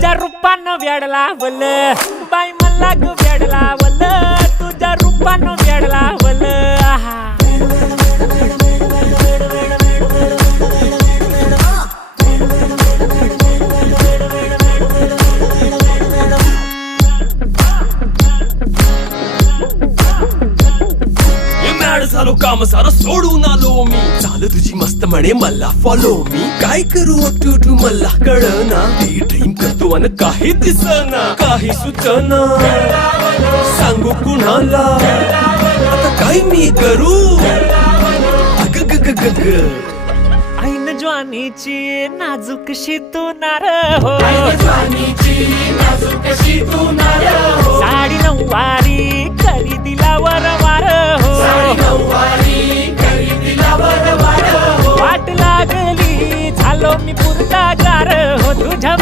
तुझ्या रूपानं वेड लावल बाई मला ग वेड लावल तुझ्या रूपानं वेड लावल आहा झालो काम सारं सोडून आलो मी चाल तुझी मस्त म्हणे मला फॉलो मी काय करू टू मला कळना ती ड्रीम करतो अन काही दिसना काही सुचना सांगू कुणाला आता काय मी करू अग ग ग ग ग ऐन ज्वानीची नाजूकशी तू नार हो साडी नऊवारी करी दिला वरवार हो वाट लागली झालो मी पुरता गार हो तुझ्या